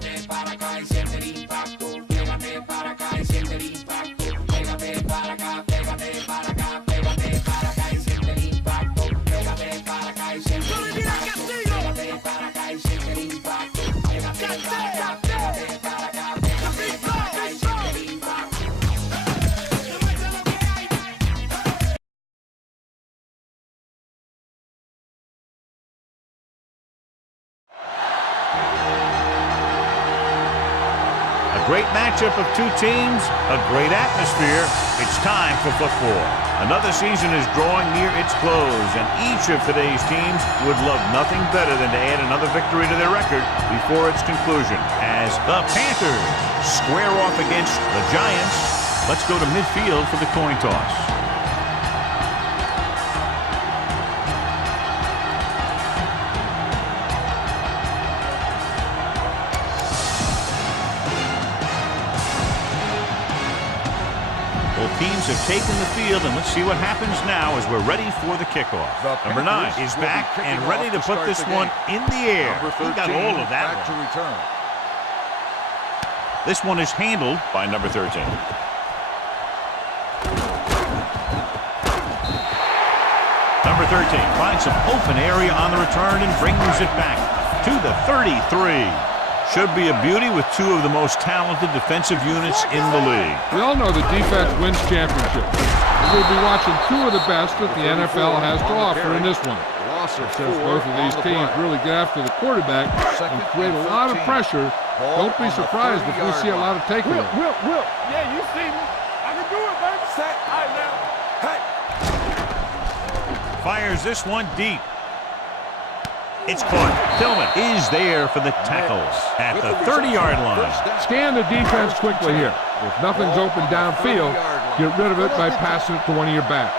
Pégate para acá y siente el impacto. Pégate para acá y siente el impacto. Pégate para acá, pégate para acá, pégate para acá y siente el impacto. Pégate para acá y siente el impacto. Pégate para acá y siente el impacto. Pégate para acá, pégate para acá, pégate para acá y siente el impacto. Great matchup of two teams, a great atmosphere. It's time for football. Another season is drawing near its close, and each of today's teams would love nothing better than to add another victory to their record before its conclusion. As the Panthers square off against the Giants, let's go to midfield for the coin toss. Both teams have taken the field, and let's see what happens now as we're ready for the kickoff. Number 9 is back and ready to put this one in the air. He got all of that one. This one is handled by number 13. Number 13 finds some open area on the return and brings it back to the 33. Should be a beauty with two of the most talented defensive units in the league. We all know that defense wins championships. We'll be watching two of the best that the NFL has to offer in this one. Since both of these teams really get after the quarterback and create a lot of pressure, don't be surprised if we see a lot of takeaways. Will. Yeah, you see me. I can do it, baby. Set. All right, now. Hey. Fires this one deep. It's caught. Tillman is there for the tackle at the 30-yard line. Scan the defense quickly here. If nothing's open downfield, get rid of it by passing it to one of your backs.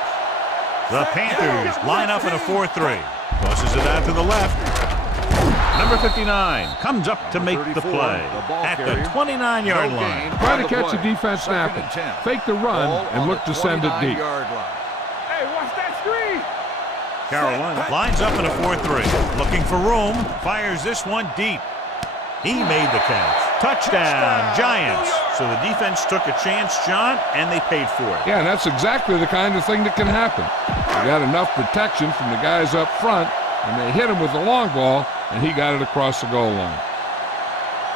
The Panthers line up in a 4-3. Tosses it out to the left. Number 59 comes up to make the play at the 29-yard line. Try to catch the defense snapping. Fake the run and look to send it deep. Hey, watch that screen. Carolina lines up in a 4-3. Looking for room. Fires this one deep. He made the catch. Touchdown, Giants. So the defense took a chance, John, and they paid for it. Yeah, that's exactly the kind of thing that can happen. They got enough protection from the guys up front, and they hit him with the long ball, and he got it across the goal line.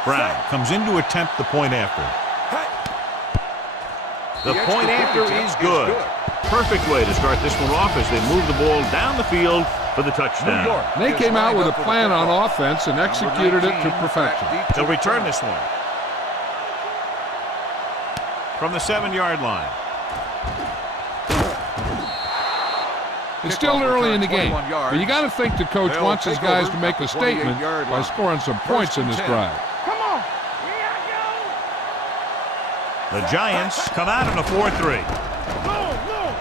Brown comes in to attempt the point after. The point after is good. Perfect way to start this one off as they move the ball down the field for the touchdown. They came out with a plan on offense and executed it to perfection. They'll return this one from the 7-yard line. It's still early in the game, but you got to think the coach wants his guys to make a statement by scoring some points in this drive. Come on. Here I The Giants come out in a 4-3.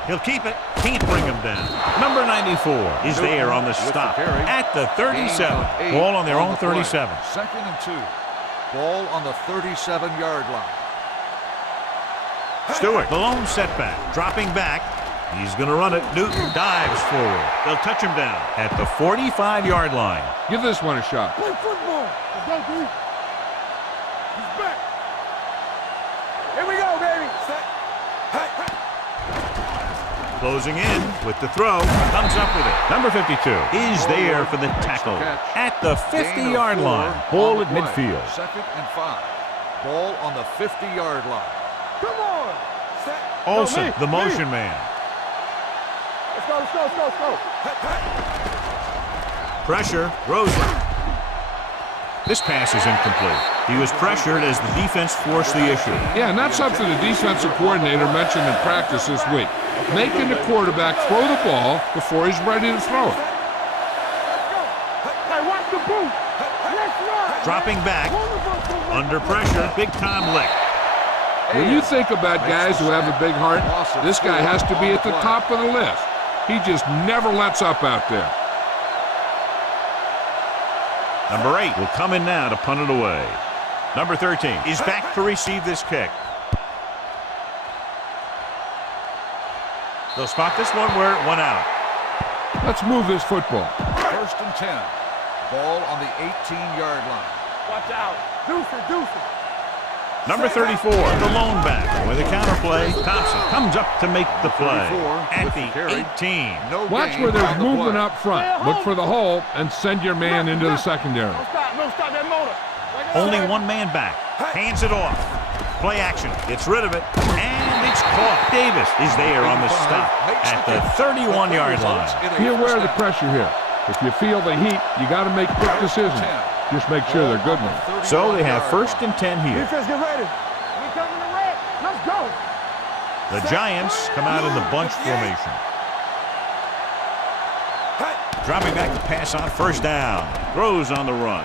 He'll keep it. Can't bring him down. Number 94 is there on the stop at the 37. Ball on their own 37. 2nd and 2. Ball on the 37-yard line. Stewart, the lone setback, dropping back. He's going to run it. Newton dives forward. They'll touch him down at the 45-yard line. Give this one a shot. Play football. Let's go, dude. He's back. Here we go, baby. Set. Hey. Closing in with the throw. Comes up with it. Number 52 is there for the tackle at the 50-yard line. Ball at midfield. 2nd and 5. Ball on the 50-yard line. Come on. Set. Olsen, the motion man. Let's go. Pressure. Rosen. This pass is incomplete. He was pressured as the defense forced the issue. Yeah, and that's something the defensive coordinator mentioned in practice this week. Making the quarterback throw the ball before he's ready to throw it. Hey, watch the boot. Let's run. Dropping back. Under pressure. Big-time lick. When you think about guys who have a big heart, this guy has to be at the top of the list. He just never lets up out there. Number 8 will come in now to punt it away. Number 13 is back to receive this kick. They'll spot this one where it went out. Let's move this football. 1st and 10. Ball on the 18-yard line. Watch out. Deuce it. Number 34, the lone back. With a counter play, Thompson comes up to make the play at the 18. Watch where there's movement up front. Look for the hole and send your man into the secondary. No, stop that motor. Only one man back. Hands it off. Play action. Gets rid of it. And it's caught. Davis is there on the stop at the 31-yard line. Be aware of the pressure here. If you feel the heat, you got to make quick decisions. Just make sure they're good ones. So they have 1st and 10 here. Defense, get ready. We coming to red. Let's go. The Giants come out in the bunch formation. Dropping back to pass on 1st down. Throws on the run.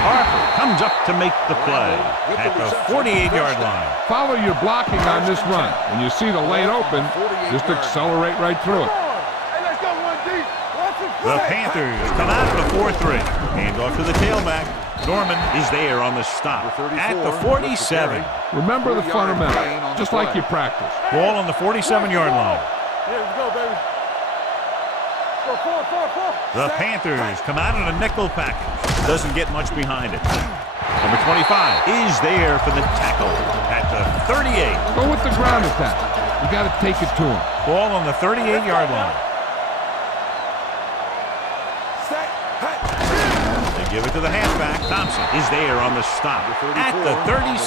Harper comes up to make the play at the 48-yard line. Follow your blocking on this run. When you see the lane open, just accelerate right through it. Hey, let's go, 1D. The Panthers come out of the 4-3. Hand off to the tailback. Norman is there on the stop at the 47. Remember the fundamental, just like you practice. Ball on the 47-yard line. Here we go, baby. Let's go, 4. The Panthers come out in a nickel package. Doesn't get much behind it. Number 25 is there for the tackle at the 38. Go with the ground attack. You got to take it to him. Ball on the 38-yard line. They give it to the halfback. Thompson is there on the stop at the 37.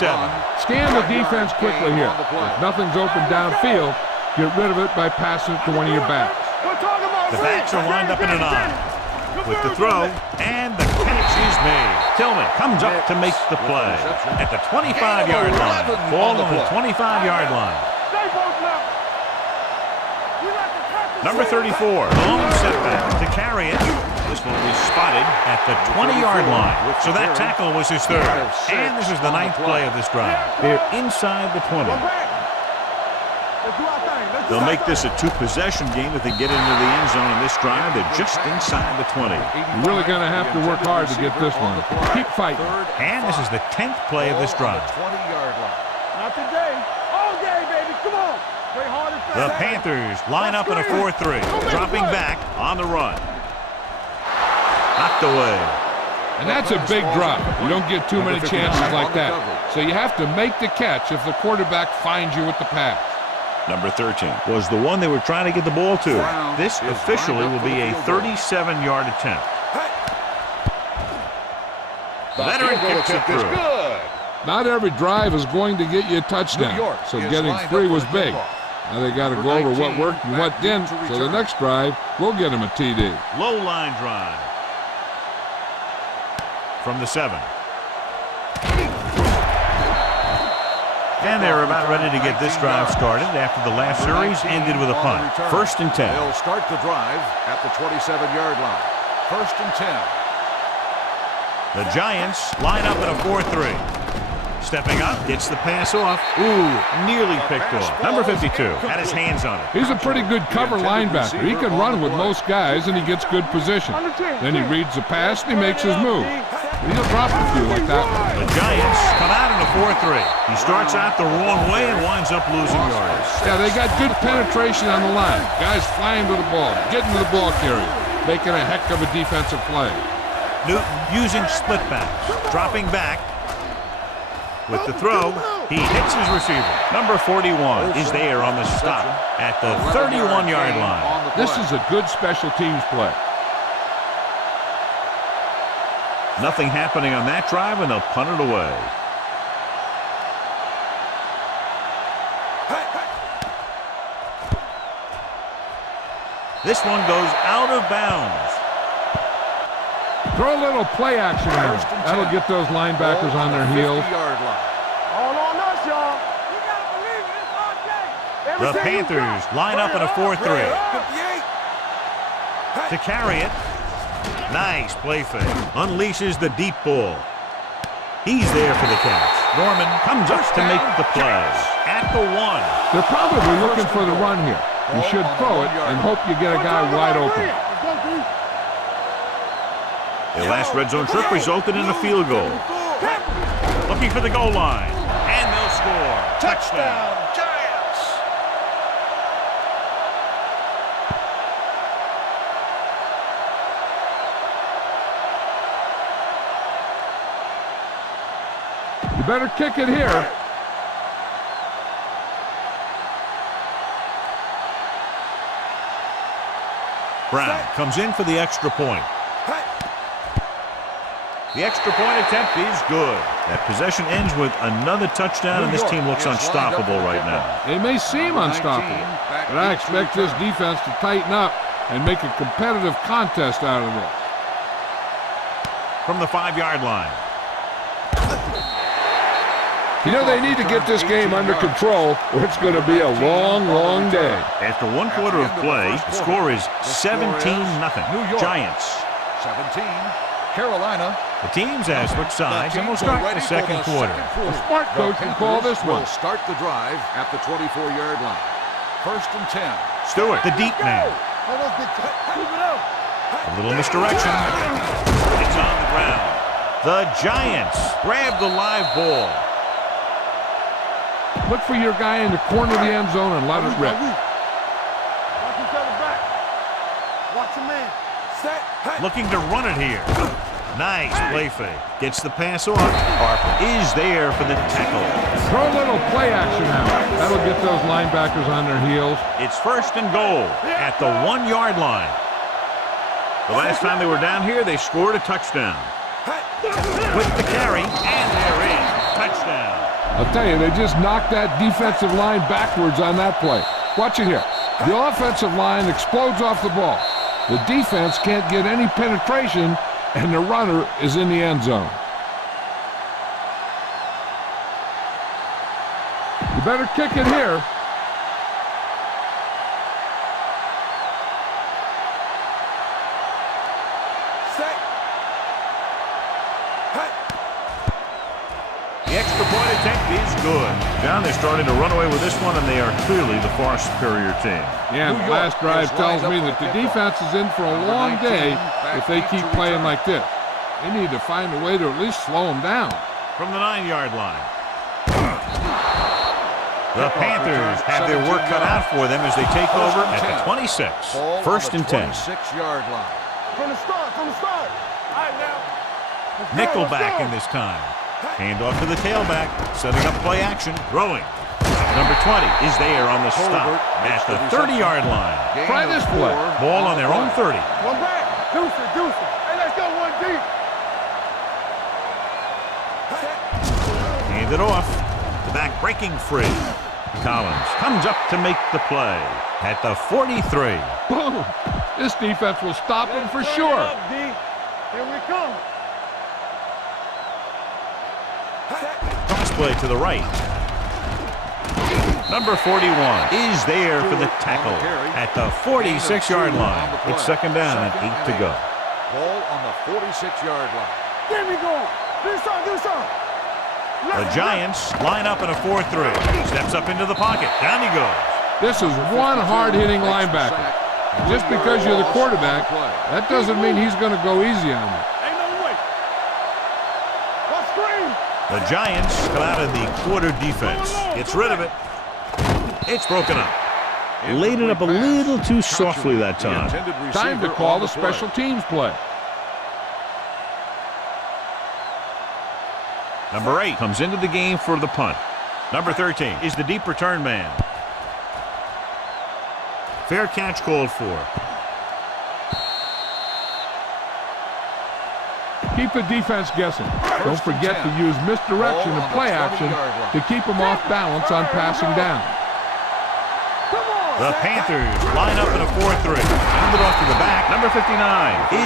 Scan the defense quickly here. If nothing's open downfield, get rid of it by passing it to one of your backs. The backs are lined up in a 9. With the throw, and the catch is made. Tillman comes up to make the play at the 25-yard line. Ball on the 25-yard line. Number 34, long setback to carry it. This one was spotted at the 20-yard line. So that tackle was his 3rd. And this is the 9th play of this drive. They're inside the 20. They'll make this a 2-possession game if they get into the end zone in this drive. They're just inside the 20. You're really going to have to work hard to get this one. Keep fighting. And this is the 10th play of this drive. Not today. All day, baby. Come on. Play hard and fast. The Panthers line up in a 4-3. Dropping back on the run. Knocked away. And that's a big drop. You don't get too many chances like that. So you have to make the catch if the quarterback finds you with the pass. Number 13 was the one they were trying to get the ball to. This officially will be a 37-yard attempt. The veteran kicks it through. Not every drive is going to get you a touchdown, so getting 3 was big. Now they got to go over what worked and what didn't, so the next drive, we'll get him a TD. Low line drive. From the 7. And they're about ready to get this drive started after the last series ended with a punt. 1st and 10. They'll start the drive at the 27-yard line. 1st and 10. The Giants line up in a 4-3. Stepping up, gets the pass off. Ooh, nearly picked off. Number 52 had his hands on it. He's a pretty good cover linebacker. He can run with most guys, and he gets good position. Then he reads the pass, and he makes his move. He'll drop a few like that one. The Giants come out in a 4-3. He starts out the wrong way and winds up losing yards. Yeah, they got good penetration on the line. Guys flying to the ball, getting to the ball carrier, making a heck of a defensive play. Newton using split backs, dropping back. With the throw, he hits his receiver. Number 41 is there on the stop at the 31-yard line. This is a good special teams play. Nothing happening on that drive, and they'll punt it away. This one goes out of bounds. Throw a little play action in. That'll get those linebackers on their heels. All on us, y'all. You gotta believe it. It's all day. The Panthers line up in a 4-3. To carry it. Nice play fake. Unleashes the deep ball. He's there for the catch. Norman comes up to make the play. At the 1. They're probably looking for the run here. You should throw it and hope you get a guy wide open. Their last red zone trip resulted in a field goal. Looking for the goal line. And they'll score. Touchdown. You better kick it here. Brown comes in for the extra point. The extra point attempt is good. That possession ends with another touchdown, and this team looks unstoppable right now. They may seem unstoppable, but I expect this defense to tighten up and make a competitive contest out of this. From the 5-yard line. You know, they need to get this game under control, or it's going to be a long, long day. After 1 quarter of play, the score is 17-0. Giants. 17, Carolina. The team's as switch sides, and we'll start the second quarter. A smart coach can call this one. Will start the drive at the 24-yard line. 1st and 10. Stewart, the deep man. A little misdirection. It's on the ground. The Giants grab the live ball. Look for your guy in the corner of the end zone and let it rip. Watch each other back. Watch a man. Set. Hey. Looking to run it here. Nice play fake. Gets the pass off. Harper is there for the tackle. Throw a little play action out. That'll get those linebackers on their heels. It's 1st and goal at the 1-yard line. The last time they were down here, they scored a touchdown. With the carry, and they're in. Touchdown. I'll tell you, they just knocked that defensive line backwards on that play. Watch it here. The offensive line explodes off the ball. The defense can't get any penetration, and the runner is in the end zone. You better kick it here. The extra point attempt is good. John, they're starting to run away with this one, and they are clearly the far superior team. Yeah, the last drive tells me that the defense is in for a long day if they keep playing like this. They need to find a way to at least slow them down. From the 9-yard line. The Panthers have their work cut out for them as they take over at the 26. 1st and 10. 26-yard line. From the start. All right, now. Nickelback in this time. Handoff to the tailback, setting up play action, throwing. Number 20 is there on the stop at the 30-yard line. Try this play. Ball on their own 30. One back. Deuce it. Hey, let's go one deep. Hand it off. The back breaking free. Collins comes up to make the play at the 43. Boom! This defense will stop him for sure. Here we come. Cross play to the right. Number 41 is there for the tackle at the 46-yard line. It's 2nd down and 8 to go. Ball on the 46-yard line. There we go. Do something. The Giants line up in a 4-3. Steps up into the pocket. Down he goes. This is one hard-hitting linebacker. Just because you're the quarterback, that doesn't mean he's going to go easy on you. Ain't no way. Let's scream. The Giants come out of the quarter defense. Gets rid of it. It's broken up. Laid it up a little too softly that time. Time to call the special teams play. Number 8 comes into the game for the punt. Number 13 is the deep return man. Fair catch called for. Keep the defense guessing. Don't forget to use misdirection and play action to keep them off balance on passing down. The Panthers line up in a 4-3. Hand it off to the back. Number 59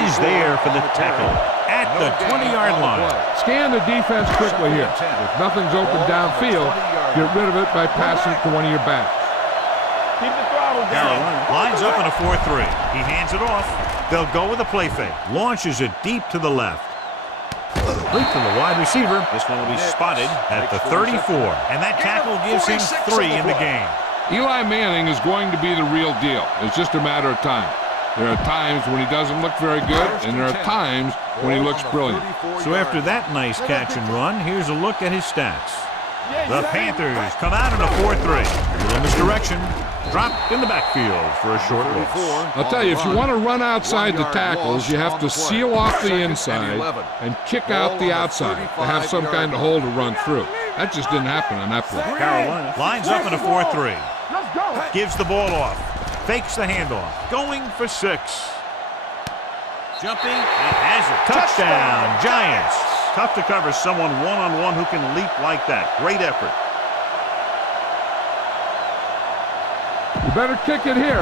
is there for the tackle at the 20-yard line. Scan the defense quickly here. If nothing's open downfield, get rid of it by passing to one of your backs. Keep the throttle down. Lines up in a 4-3. He hands it off. They'll go with a play fake. Launches it deep to the left. Complete to the wide receiver. This one will be spotted at the 34. And that tackle gives him 3 in the game. Eli Manning is going to be the real deal. It's just a matter of time. There are times when he doesn't look very good, and there are times when he looks brilliant. So after that nice catch and run, here's a look at his stats. The Panthers come out in a 4-3. A little misdirection. Dropped in the backfield for a short loss. I'll tell you, if you want to run outside the tackles, you have to seal off the inside and kick out the outside to have some kind of hole to run through. That just didn't happen on that play. Carolina lines up in a 4-3. Let's go. Gives the ball off. Fakes the handoff. Going for 6. Jumping and has it. Touchdown, Giants. Tough to cover someone one-on-one who can leap like that. Great effort. You better kick it here.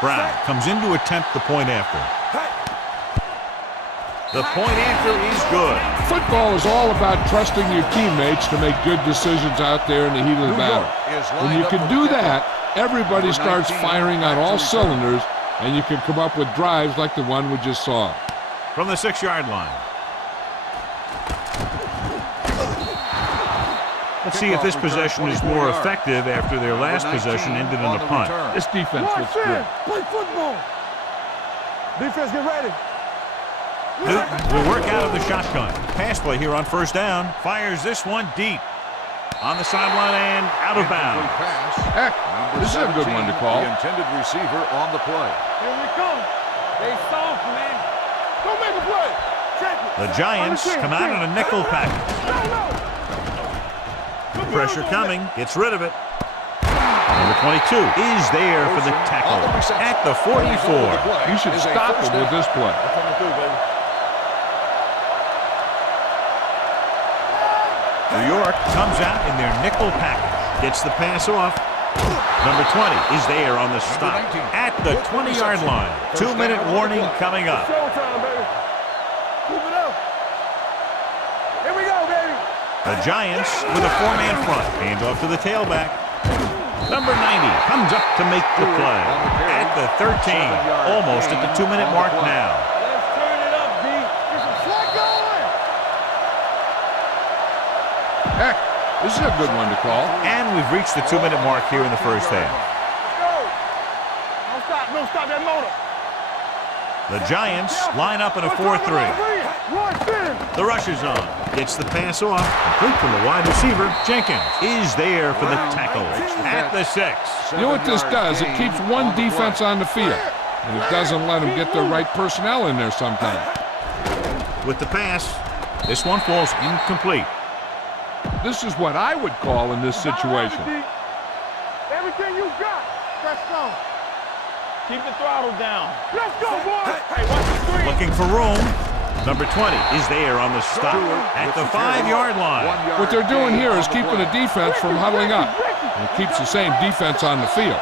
Brown comes in to attempt the point after. The point after is good. Football is all about trusting your teammates to make good decisions out there in the heat of the battle. When you can do that, everybody starts firing on all cylinders, and you can come up with drives like the one we just saw. From the 6-yard line. Let's see if this possession is more effective after their last possession ended in a punt. This defense looks good. Play football. Defense, get ready. Newton will work out of the shotgun. Pass play here on first down. Fires this one deep. On the sideline and out of bounds. Heck, this is a good one to call. The intended receiver on the play. Here we come. They soft, man. Don't make a play. Check it. The Giants come out in a nickel package. Pressure coming. Gets rid of it. Number 22 is there for the tackle at the 44. You should stop him with this play. New York comes out in their nickel package. Gets the pass off. Number 20 is there on the stop at the 20-yard line. 2-minute warning coming up. Showtime, baby. Move it up. Here we go, baby. The Giants with a 4-man front. Hands off to the tailback. Number 90 comes up to make the play at the 13. Almost at the 2-minute mark now. Let's turn it up, D. Get some slack going. Heck, this is a good one to call. And we've reached the 2-minute mark here in the first half. Let's go. Don't stop that motor. The Giants line up in a 4-3. The rush is on. Gets the pass off. Complete from the wide receiver. Jenkins is there for the tackle at the 6. You know what this does? It keeps one defense on the field, and it doesn't let them get the right personnel in there sometimes. With the pass, this one falls incomplete. This is what I would call in this situation. Everything you got. Press on. Keep the throttle down. Let's go, boy. Hey, watch the screen. Looking for room. Number 20 is there on the stop at the 5-yard line. What they're doing here is keeping the defense from huddling up. And it keeps the same defense on the field.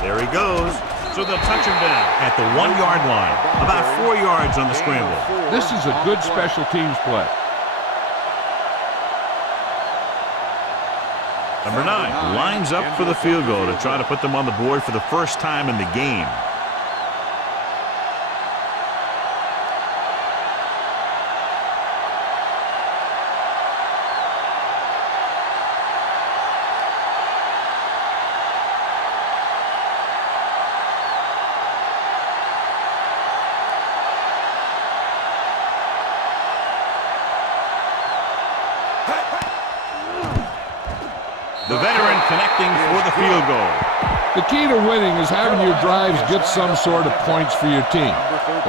There he goes. So they'll touch him down at the 1-yard line. About 4 yards on the scramble. This is a good special teams play. Number 9 lines up for the field goal to try to put them on the board for the first time in the game. The veteran connecting for the field goal. The key to winning is having your drives get some sort of points for your team.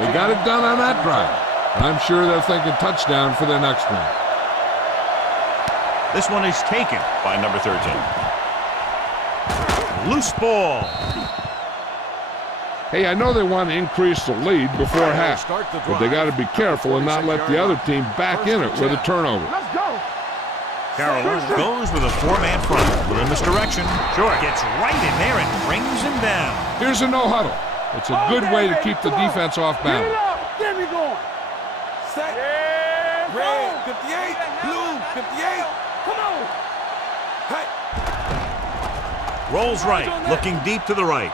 They got it done on that drive. And I'm sure they're thinking touchdown for their next one. This one is taken by number 13. Loose ball. Hey, I know they want to increase the lead before half, but they got to be careful and not let the other team back in it with a turnover. Let's go. Carolina goes with a 4-man front. A little misdirection. Short gets right in there and brings him down. Here's a no huddle. It's a good way to keep the defense off Get it balance. up. Get me going. Set. Yeah. Red 58, blue 58. Come on. Hey. Rolls right, looking deep to the right.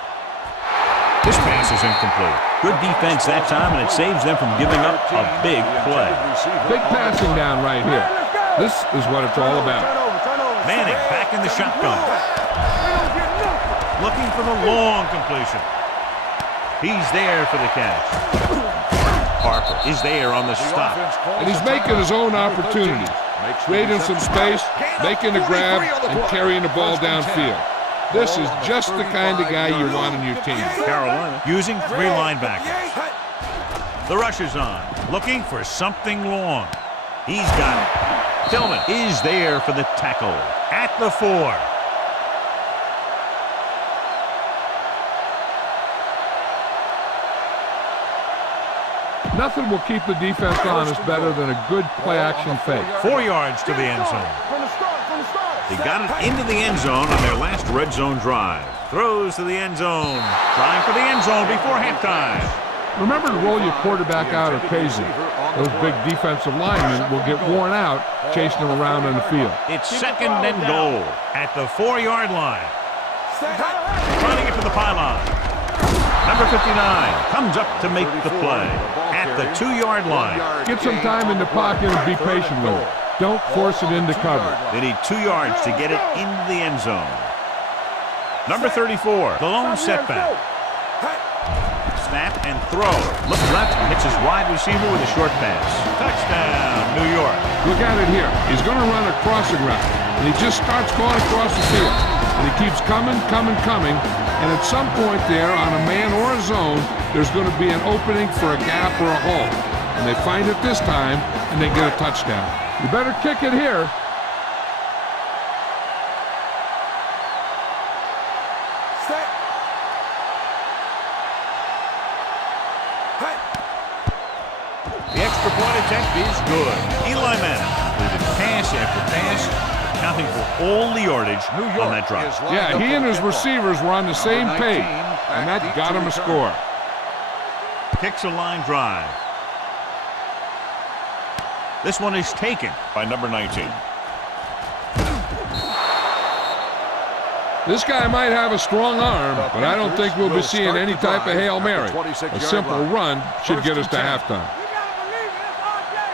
This pass is incomplete. Good defense that time, and it saves them from giving up a big play. Big passing down right here. This is what it's all about. Turn over. Manning back in the shotgun. Looking for the long completion. He's there for the catch. Parker is there on the stop. And he's making his own opportunities, creating some space, making a grab, and carrying the ball downfield. This is just the kind of guy you want on your team. Carolina using 3 linebackers. The rush is on, looking for something long. He's got it. Tillman is there for the tackle at the 4. Nothing will keep the defense honest better than a good play-action fake. 4 yards to the end zone. They got it into the end zone on their last red zone drive. Throws to the end zone. Trying for the end zone before halftime. Remember to roll your quarterback out occasionally. Those big defensive linemen will get worn out chasing them around on the field. It's 2nd and goal at the 4-yard line. Running it to the pylon. Number 59 comes up to make the play at the 2-yard line. Get some time in the pocket and be patient with it. Don't force it into cover. They need 2 yards to get it into the end zone. Number 34, the lone setback. Snap and throw. Look left, hits his wide receiver with a short pass. Touchdown, New York. Look at it here. He's going to run a crossing route, and he just starts going across the field. And he keeps coming. And at some point there, on a man or a zone, there's going to be an opening for a gap or a hole. And they find it this time, and they get a touchdown. You better kick it here. The extra point attempt is good. Eli Manning completed pass after pass, accounting for all the yardage on that drive. Yeah, he and his receivers were on the same page, and that got him a score. Kicks a line drive. This one is taken by number 19. This guy might have a strong arm, but I don't think we'll be seeing any type of Hail Mary. A simple run should get us to halftime.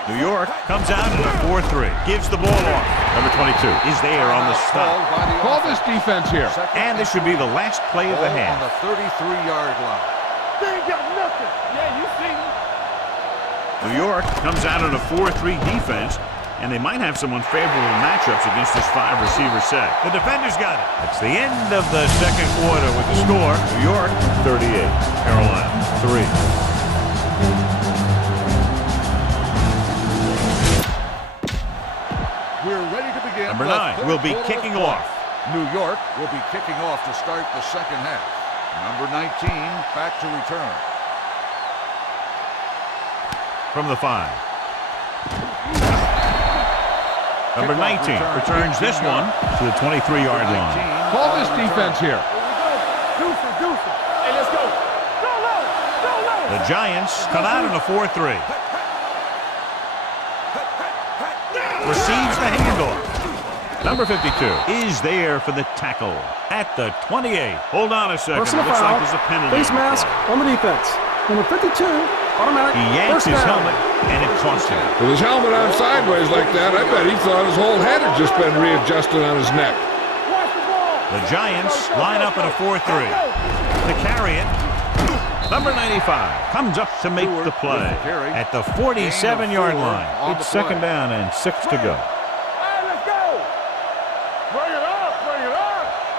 New York comes out in a 4-3. Gives the ball off. Number 22 is there on the stop. Call this defense here. And this should be the last play of the half. On the 33-yard line. They ain't got nothing. Yeah, you see me. New York comes out in a 4-3 defense, and they might have some unfavorable matchups against this 5-receiver set. The defender's got it. It's the end of the second quarter with the score. New York 38, Carolina 3. We're ready to begin. Number 9 will be kicking off. New York will be kicking off to start the second half. Number 19 back to return. From the 5. Number 19 returns this one to the 23-yard line. Call this defense here. Deuce. Hey, let's go. Go low. The Giants come out in a 4-3. Receives the handoff. Number 52 is there for the tackle at the 28. Hold on a second. Personal It looks foul. like there's a penalty. Face mask on the defense. Number 52, automatic. He yanks first his down. helmet, and it cost him. With his helmet on sideways like that, I bet he thought his whole head had just been readjusted on his neck. Watch the ball. The Giants line up in a 4-3. To carry it, number 95 comes up to make the play at the 47-yard line. It's 2nd down and 6 to go. Hey, let's go. Bring it up.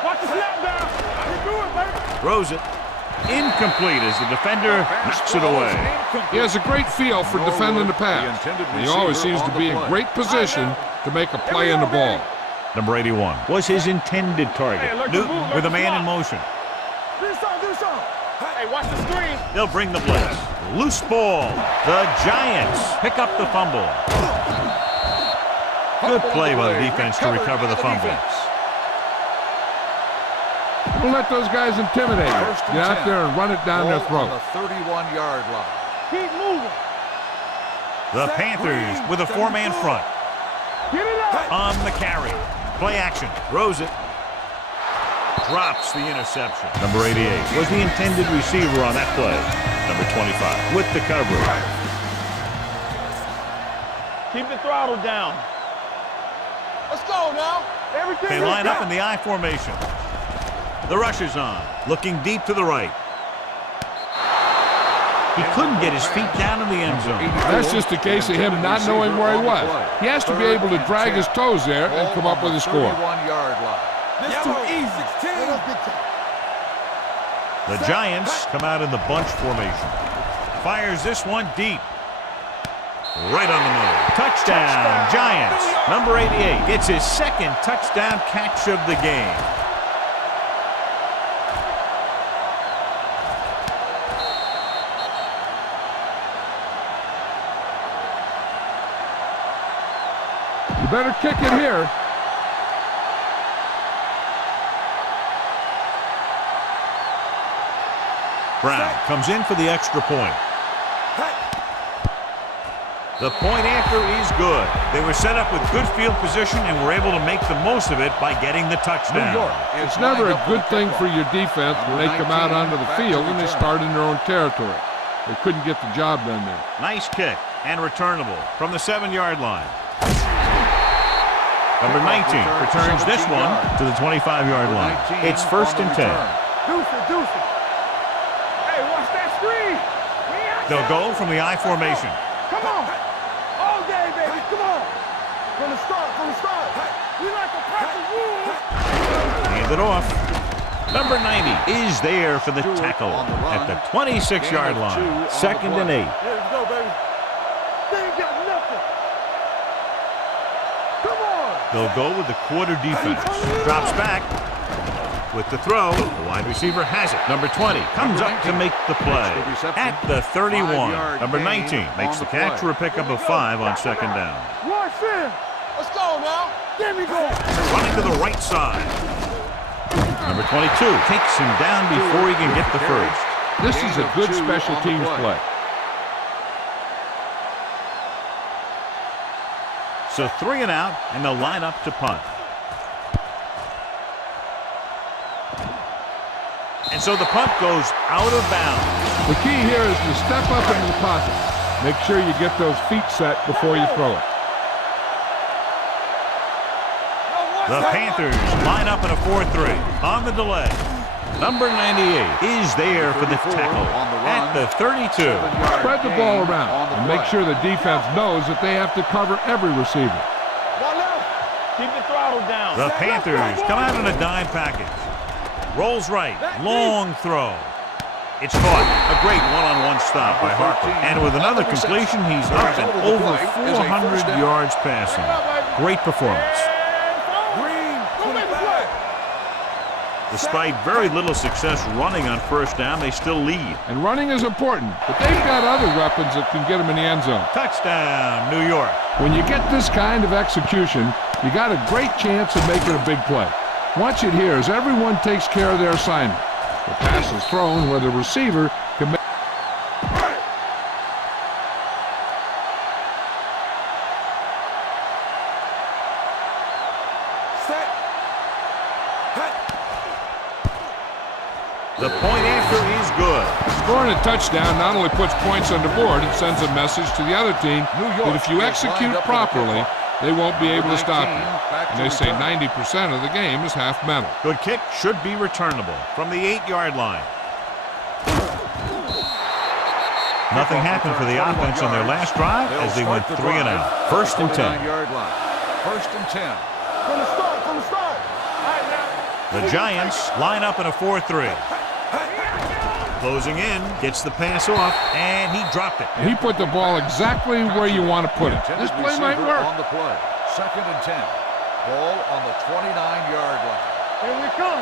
Watch the snap down. You do it, baby. Throws it. Incomplete as the defender knocks it away. He has a great feel for defending the pass. And he always seems to be in great position to make a play in the ball. Number 81 was his intended target. Newton with a man in motion. Do something. Hey, watch the screen. They'll bring the blitz. Loose ball. The Giants pick up the fumble. Good play by the defense to recover the fumble. Don't let those guys intimidate you. Get out there and run it down their throat. On the 31-yard line. Keep moving. The Panthers with a 4-man front. Get it up. On the carry. Play action. Throws it. Drops the interception. Number 88 was the intended receiver on that play. Number 25 with the coverage. Keep the throttle down. Let's go now. Everything They line up in the I formation. The rush is on. Looking deep to the right. He couldn't get his feet down in the end zone. That's just a case of him not knowing where he was. He has to be able to drag his toes there and come up with a score. 31-yard line. This too easy. 16. The Giants come out in the bunch formation. Fires this one deep. Right on the money. Touchdown, Giants. Number 88 gets his second touchdown catch of the game. You better kick it here. Brown comes in for the extra point. The point after is good. They were set up with good field position and were able to make the most of it by getting the touchdown. It's never a good thing for your defense when they come out onto the field and they start in their own territory. They couldn't get the job done there. Nice kick and returnable from the 7-yard line. Number 19 returns this one to the 25-yard line. It's 1st and 10. Deuce. Hey, watch that screen. They'll go from the I formation. Come on. All day, baby. Come on. From the start. We like a perfect rule. Hand it off. Number 90 is there for the tackle at the 26-yard line. 2nd and 8. Here we go, baby. They ain't got nothing. Come on. They'll go with the quarter defense. Drops back with the throw. The wide receiver has it. Number 20 comes up to make the play at the 31. Number 19 makes the catch for a pickup of 5 on 2nd down. Watch him. Let's go now. There we go. Running to the right side. Number 22 takes him down before he can get the first. This is a good special teams play. So 3 and out, and they'll line up to punt. And so the punt goes out of bounds. The key here is to step up into the pocket. Make sure you get those feet set before you throw it. The Panthers line up in a 4-3 on the delay. Number 98 is there for the tackle at the 32. Spread the ball around and make sure the defense knows that they have to cover every receiver. Keep the throttle down. The Panthers come out in a dime package. Rolls right, long throw. It's caught. A great one-on-one stop by Harper. And with another completion, he's up and over 400 yards passing. Great performance. Despite very little success running on 1st down, they still lead. And running is important, but they've got other weapons that can get them in the end zone. Touchdown, New York. When you get this kind of execution, you got a great chance of making a big play. Watch it here as everyone takes care of their assignment. The pass is thrown where the receiver can make. The point after is good. Scoring a touchdown not only puts points on the board, it sends a message to the other team that if you execute properly, they won't be able to stop you. And they say 90% of the game is half mental. Good kick should be returnable from the 8-yard line. Nothing happened for the offense on their last drive as they went 3 and out. 1st and 10. 1st and 10. From the start. The Giants line up in a 4-3. Closing in, gets the pass off, and he dropped it. He put the ball exactly where you want to put it. This play might work. On the play. 2nd and 10. Ball on the 29-yard line. Here we come.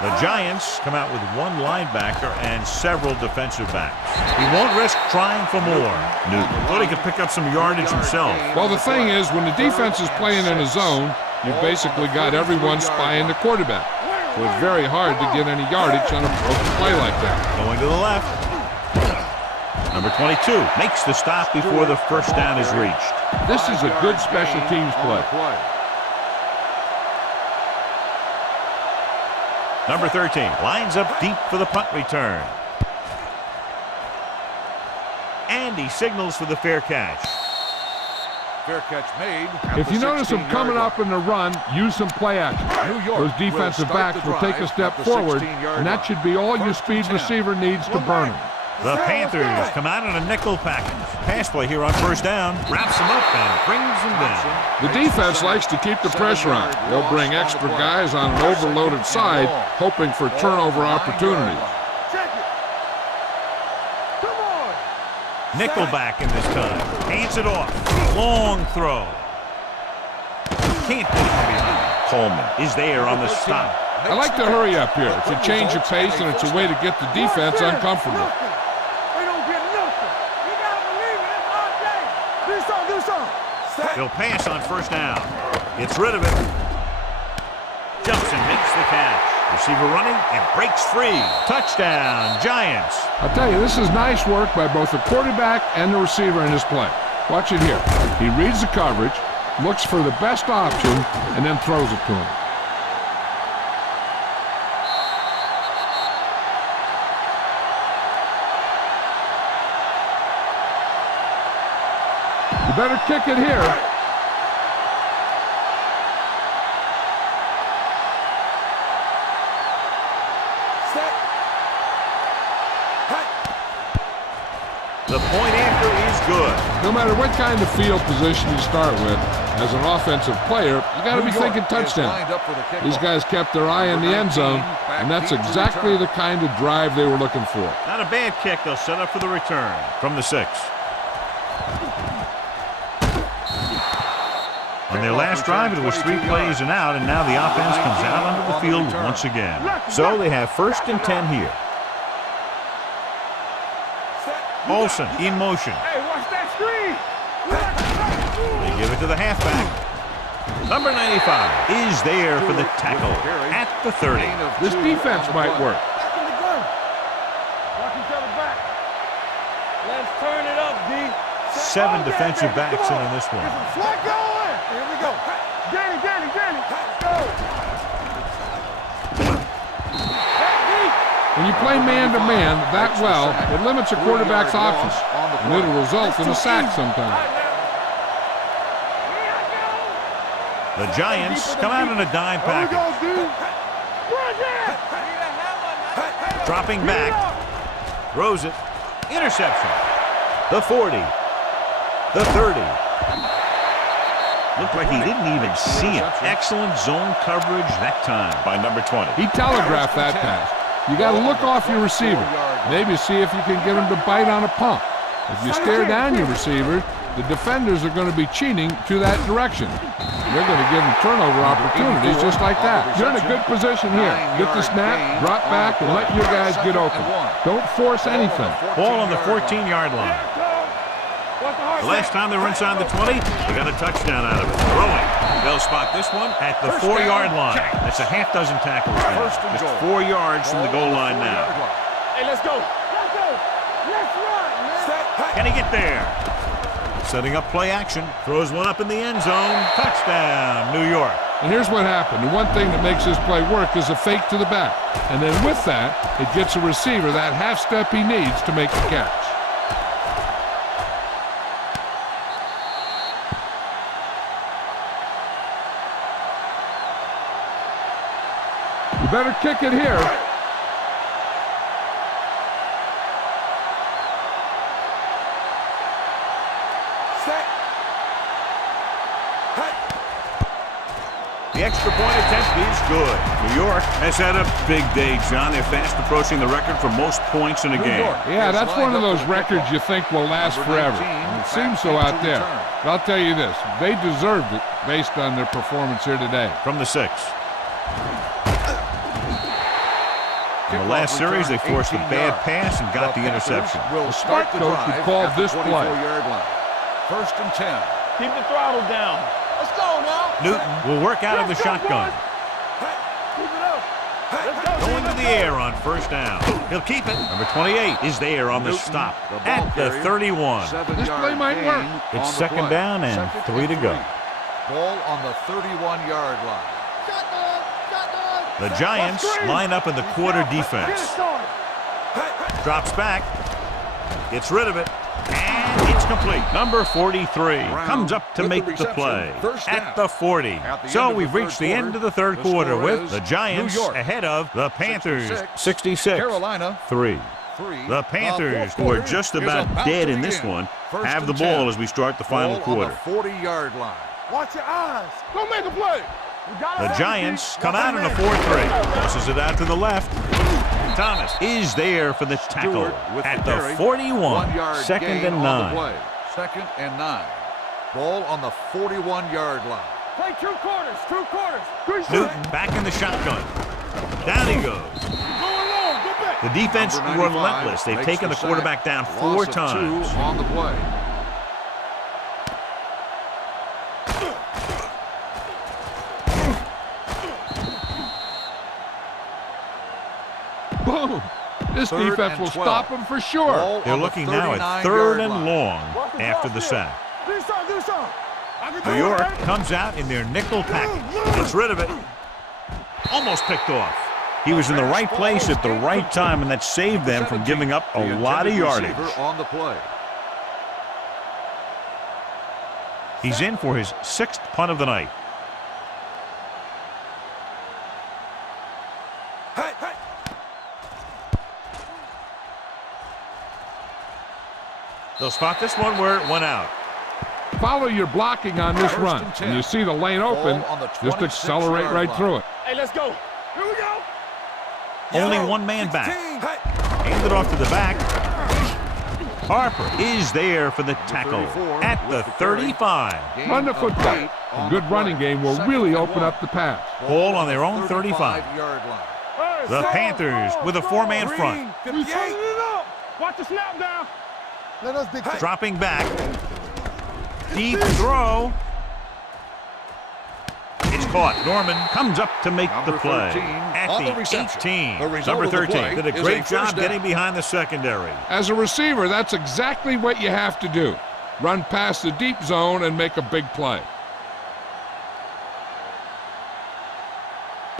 The Giants come out with 1 linebacker and several defensive backs. He won't risk trying for more. Newton thought he could pick up some yardage himself. Well, the thing is, when the defense is playing in a zone, you've basically got everyone spying the quarterback. So it's very hard to get any yardage on a broken play like that. Going to the left. Number 22 makes the stop before the 1st down is reached. This is a good special teams play. Number 13 lines up deep for the punt return. And he signals for the fair catch. Fair catch made. If you notice them coming up in the run, use some play action. Those defensive backs will take a step forward, and that should be all your speed receiver needs to burn them. The Panthers come out in a nickel package. Pass play here on first down. Wraps him up and brings him down. The defense likes to keep the pressure on. They'll bring extra guys on an overloaded side, hoping for turnover opportunities. Nickelback in this time. Hands it off. Long throw. Can't get from behind. Coleman is there on the stop. I like to hurry up here. It's a change of pace, and it's a way to get the defense uncomfortable. They don't get nothing. You gotta believe it. It's all day. Do something. He'll pass on first down. Gets rid of it. Jumps and makes the catch. Receiver running and breaks free. Touchdown, Giants. I'll tell you, this is nice work by both the quarterback and the receiver in this play. Watch it here. He reads the coverage, looks for the best option, and then throws it to him. You better kick it here. The point after is good. No matter what kind of field position you start with, as an offensive player, you got to be thinking touchdown. These guys kept their eye in the end zone, and that's exactly the kind of drive they were looking for. Not a bad kick. They'll set up for the return from the 6. On their last drive, it was 3 plays and out, and now the offense comes out onto the field once again. So they have 1st and 10 here. Olsen in motion. Hey, watch that screen. They give it to the halfback. Number 95 is there for the tackle at the 30. This defense might work. Back in the gun. Watch each other back. Let's turn it up, D. 7 defensive backs in on this one. Flat going. Here we go. Danny. Go. When you play man-to-man that well, it limits a quarterback's options, and it'll result in a sack sometimes. The Giants come out in a dime package. Dropping back. Throws it. Interception. The 40. The 30. Looked like he didn't even see him. Excellent zone coverage that time by number 20. He telegraphed that pass. You got to look off your receiver. Maybe see if you can get him to bite on a pump. If you stare down your receiver, the defenders are going to be cheating to that direction. They're going to give him turnover opportunities just like that. You're in a good position here. Get the snap, drop back, and let your guys get open. Don't force anything. Ball on the 14-yard line. The last time they were inside the 20, they got a touchdown out of it. Throwing. They'll spot this one at the 4-yard line. That's a half dozen tackles now. Just 4 yards from the goal line now. Hey, let's go. Let's run, man. Can he get there? Setting up play action. Throws one up in the end zone. Touchdown, New York. And here's what happened. The one thing that makes this play work is a fake to the back. And then with that, it gets a receiver that half step he needs to make the catch. You better kick it here. The extra point attempt is good. New York has had a big day, John. They're fast approaching the record for most points in a game. Yeah, that's one of those records you think will last forever. And it seems so out there. But I'll tell you this, they deserved it based on their performance here today. From the 6. In the last series, they forced a bad pass and got the interception. Will start the drive could call at the this play. 24-yard line. 1st and 10. Keep the throttle down. Let's go now. Newton will work out of the shotgun. Keep it up. Let's go. Going to the air on first down. He'll keep it. Number 28 is there on the stop at the 31. This play might work. It's 2nd down and 3 to go. Ball on the 31-yard line. The Giants line up in the quarter defense. Drops back. Gets rid of it. And it's complete. Number 43 comes up to make the play at the 40. So we've reached the end of the third quarter with the Giants ahead of the Panthers 66. Carolina 3. The Panthers, who are just about dead in this one, have the ball as we start the final quarter. 40-yard line. Watch your eyes. Don't make a play. The Giants come out in a 4-3. Tosses it out to the left. Thomas is there for the tackle at the 41. 2nd and 9. 2nd and 9. Ball on the 41-yard line. Play 2 quarters. 2 quarters. Newton back in the shotgun. Down he goes. Go along. Go back. The defense relentless. They've taken the quarterback down 4 times. 2 on the play. Boom. This defense will stop him for sure. They're looking now at 3rd and long after the sack. Do something. New York comes out in their nickel package. Gets rid of it. Almost picked off. He was in the right place at the right time, and that saved them from giving up a lot of yardage. On the play. He's in for his 6th punt of the night. They'll spot this one where it went out. Follow your blocking on this run. When you see the lane open, just accelerate right through it. Hey, let's go. Here we go. Only one man back. Hand it off to the back. Harper is there for the tackle at the 35. Run the football. A good running game will really open up the pass. Ball on their own 35. The Panthers with a 4-man front. We turning it up. Watch the snap down. Let us dictate. Dropping back. Deep throw. It's caught. Norman comes up to make the play at the 18. Number 13 did a great job getting behind the secondary. As a receiver, that's exactly what you have to do. Run past the deep zone and make a big play.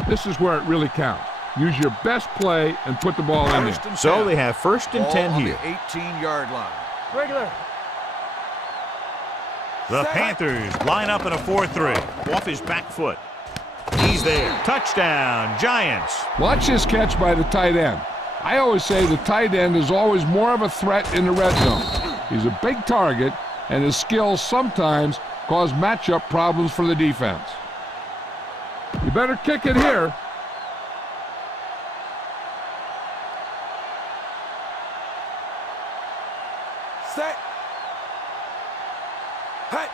This is where it really counts. Use your best play and put the ball in there. So they have 1st and 10 here. 18-yard line. Regular. The Panthers line up in a 4-3. Off his back foot. He's there. Touchdown, Giants. Watch this catch by the tight end. I always say the tight end is always more of a threat in the red zone. He's a big target, and his skills sometimes cause matchup problems for the defense. You better kick it here. Set. Hey.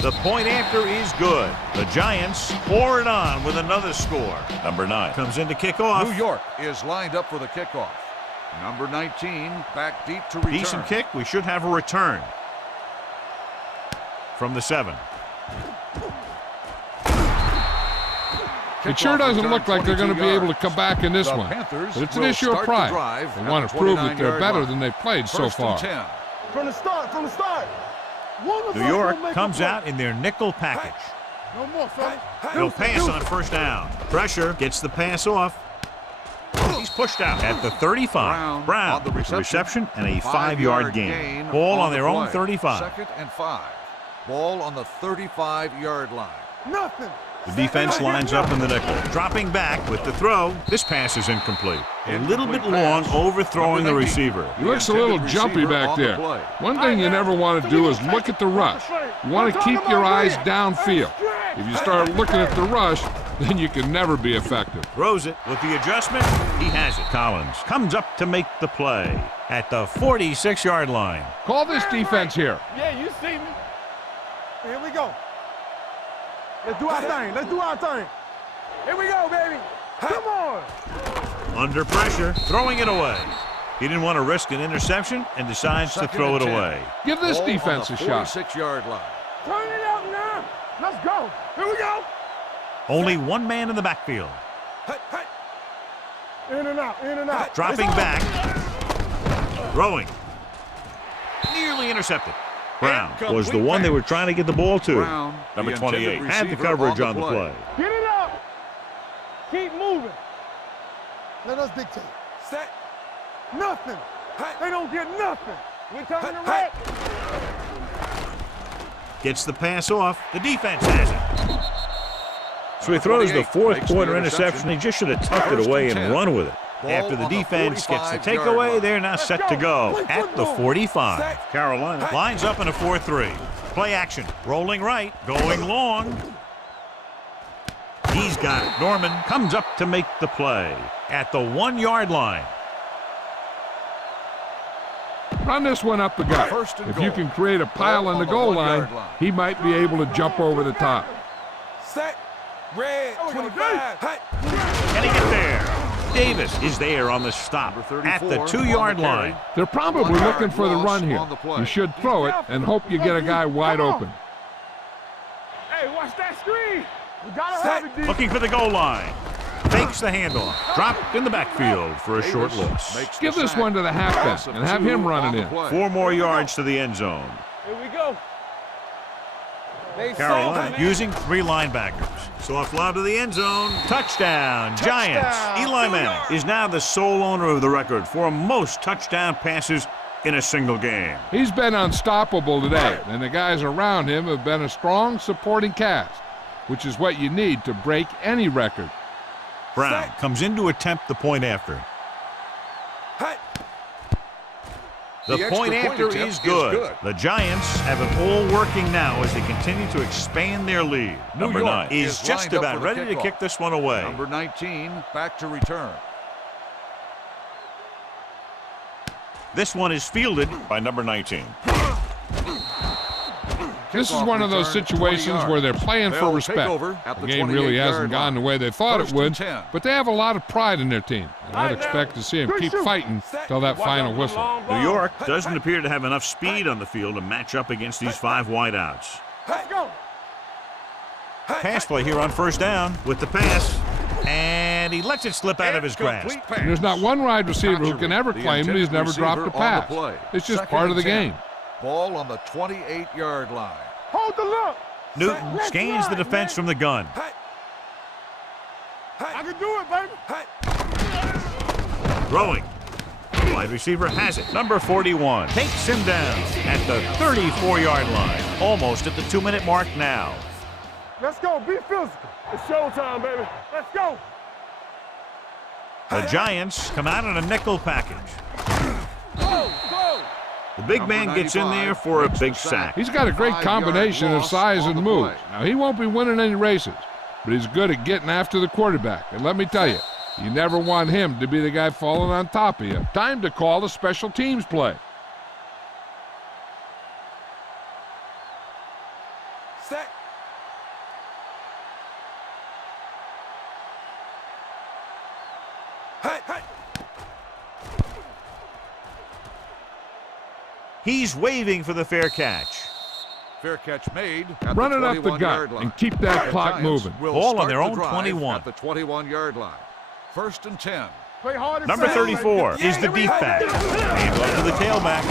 The point after is good. The Giants pour it on with another score. Number 9 comes in to kick off. New York is lined up for the kickoff. Number 19 back deep to return. Decent kick. We should have a return from the 7. It sure doesn't look like they're going to be able to come back in this one. But it's an issue of pride. They want to prove that they're better than they've played so far. From the start. New York comes out in their nickel package. No more, fellas. They'll pass on 1st down. Pressure gets the pass off. He's pushed out at the 35. Brown with the reception and a 5-yard gain. Ball on their own 35. 2nd and 5. Ball on the 35-yard line. Nothing. The defense lines up in the nickel. Dropping back with the throw. This pass is incomplete. A little bit long, overthrowing the receiver. He looks a little jumpy back there. One thing you never want to do is look at the rush. You want to keep your eyes downfield. If you start looking at the rush, then you can never be effective. Throws it with the adjustment. He has it. Collins comes up to make the play at the 46-yard line. Call this defense here. Yeah, you see me. Here we go. Let's do our thing. Here we go, baby. Come on. Under pressure, throwing it away. He didn't want to risk an interception and decides to throw it away. Give this defense a shot. 46-yard line. Turn it up now. Let's go. Here we go. Only one man in the backfield. In and out. Dropping back. Throwing. Nearly intercepted. Brown was the one they were trying to get the ball to. Brown, Number 28 had the coverage on the play. Get it up. Keep moving. Let us dictate. Set. Nothing. They don't get nothing. We're coming to wreck. Gets the pass off. The defense has it. So he throws the 4th quarter interception. He just should have tucked it away and run with it. After the defense gets the takeaway, they're now set to go at the 45. Carolina lines up in a 4-3. Play action. Rolling right. Going long. He's got it. Norman comes up to make the play at the 1-yard line. Run this one up the gut. If you can create a pile on the goal line, he might be able to jump over the top. Set. Red. 25. Can he get there? Davis is there on the stop at the 2-yard line. They're probably looking for the run here. You should throw it and hope you get a guy wide open. Hey, watch that screen. We gotta have it, D. Looking for the goal line. Fakes the handoff. Dropped in the backfield for a short loss. Give this one to the halfback and have him run it in. 4 more yards to the end zone. Here we go. Carolina using 3 linebackers. Soft lob to the end zone. Touchdown, Giants. Eli Manning is now the sole owner of the record for most touchdown passes in a single game. He's been unstoppable today, and the guys around him have been a strong supporting cast, which is what you need to break any record. Brown comes in to attempt the point after. The point after is good. The Giants have it all working now as they continue to expand their lead. Number 9 is just about ready to kick this one away. Number 19 back to return. This one is fielded by number 19. This is one of those situations where they're playing for respect. The game really hasn't gone the way they thought it would, but they have a lot of pride in their team, and I'd expect to see them keep fighting till that final whistle. New York doesn't appear to have enough speed on the field to match up against these 5 wideouts. Pass play here on first down with the pass, and he lets it slip out of his grasp. And there's not one wide receiver who can ever claim that he's never dropped a pass. It's just part of the game. Ball on the 28-yard line. Hold the look. Newton scans the defense from the gun. I can do it, baby. Throwing. The wide receiver has it. Number 41 takes him down at the 34-yard line. Almost at the 2-minute mark now. Let's go. Be physical. It's showtime, baby. Let's go. The Giants come out in a nickel package. Go. The big man gets in there for a big sack. He's got a great combination of size and moves. Now, he won't be winning any races, but he's good at getting after the quarterback. And let me tell you, you never want him to be the guy falling on top of you. Time to call a special teams play. Set. He's waving for the fair catch. Fair catch made. Run it up the gut and keep that clock moving. Ball on their own 21. At the 21-yard line. 1st and 10. Play hard. Number 34 is the deep back. And low to the tailback.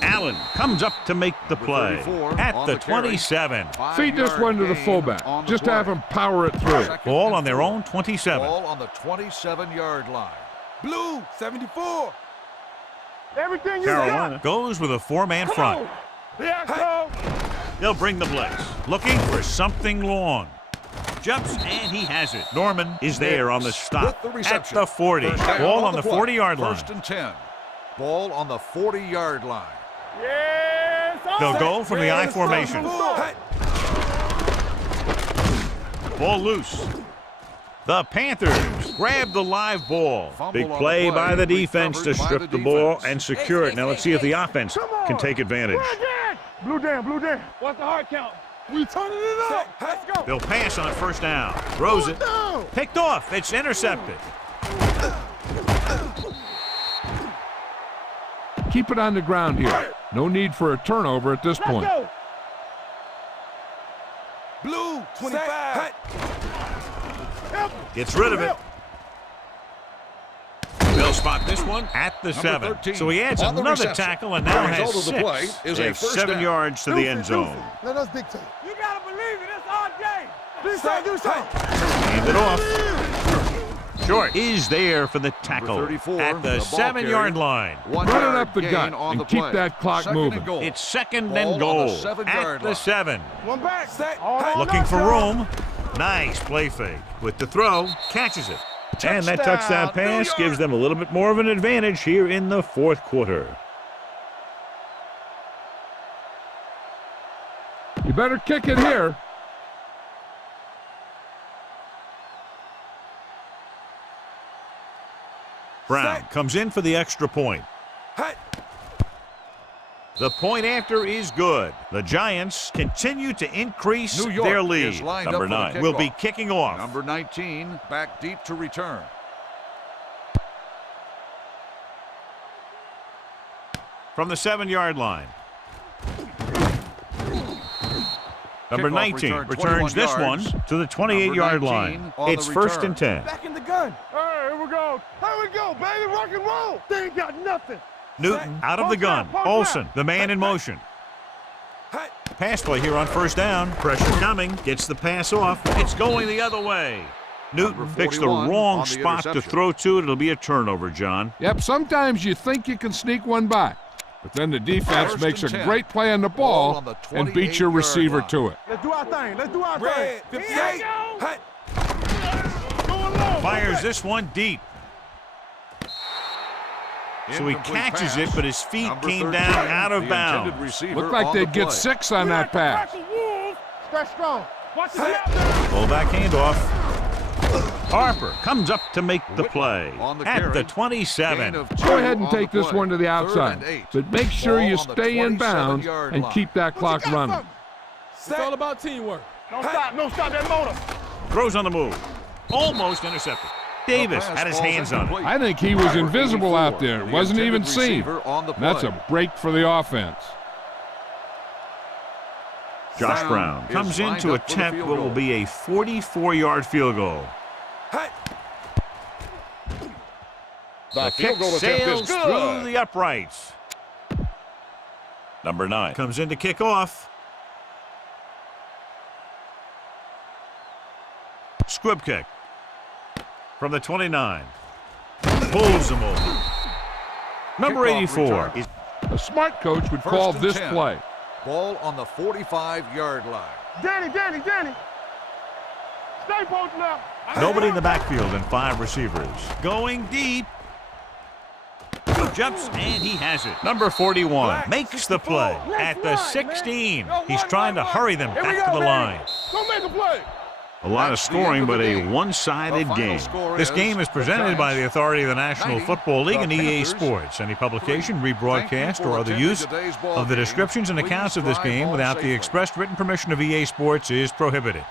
Allen comes up to make the play at the 27. Feed this one to the fullback. Just have him power it through. Ball on their own 27. Ball on the 27-yard line. Blue, 74. Everything you Carolina got. goes with a 4-man front. They'll bring the blitz. Looking for something long. Jumps, and he has it. Norman is there on the stop at the 40. Ball on the 40-yard line. 1st and 10. Ball on the 40-yard line. Yes. They'll go from the I formation. Ball loose. The Panthers grab the live ball. Big play by the defense to strip the ball and secure it. Now let's see if the offense can take advantage. Blue down. What's the hard count? We turning it up. Let's go. They'll pass on first down. Throws it. Picked off. It's intercepted. Keep it on the ground here. No need for a turnover at this point. Blue, 25. Gets rid of it. They'll spot this one at the 7. So he adds another tackle and now has 6. They have 7 yards to the end zone. Let us dictate. You gotta believe it. It's our game. Do something. Hand it off. Short is there for the tackle at the 7-yard line. Run it up the gut and keep that clock moving. It's 2nd and goal at the 7. One back. Looking for room. Nice play fake. With the throw, catches it. And that touchdown pass gives them a little bit more of an advantage here in the fourth quarter. You better kick it here. Brown comes in for the extra point. The point after is good. The Giants continue to increase their lead. Number 9 will be kicking off. Number 19 back deep to return. From the 7-yard line. Number 19 returns this one to the 28-yard line. It's first and 10. Back in the gun. All right, here we go. Here we go, baby. Rock and roll. They ain't got nothing. Newton out of the gun. Olsen, the man in motion. Pass play here on first down. Pressure coming. Gets the pass off. It's going the other way. Newton picks the wrong spot to throw to. It'll be a turnover, John. Yep, sometimes you think you can sneak one by, but then the defense makes a great play on the ball and beats your receiver to it. Let's do our thing. Let's do our thing. 58. Fires this one deep. So he catches it, but his feet came down out of bounds. Looked like they'd get 6 on that pass. Stretch strong. Watch the Fullback handoff. Harper comes up to make the play at the 27. Go ahead and take this one to the outside, but make sure you stay in bounds and keep that clock running. It's all about teamwork. Don't stop that motor. Throws on the move. Almost intercepted. Davis had his hands on it. I think he was invisible out there. Wasn't even seen. That's a break for the offense. Josh Brown comes in to attempt what will be a 44-yard field goal. The kick sails through the uprights. Number 9 comes in to kick off. Squib kick from the 29. Pulls him over. Number 84. A smart coach would call this play. Ball on the 45-yard line. Danny. Stay posting up. Nobody in the backfield and 5 receivers. Going deep. He jumps and he has it. Number 41 makes the play at the 16. He's trying to hurry them back to the line. Don't make a play. A lot of scoring, but a one-sided game. This game is presented by the authority of the National Football League and EA Sports. Any publication, rebroadcast, or other use of the descriptions and accounts of this game without the expressed written permission of EA Sports is prohibited.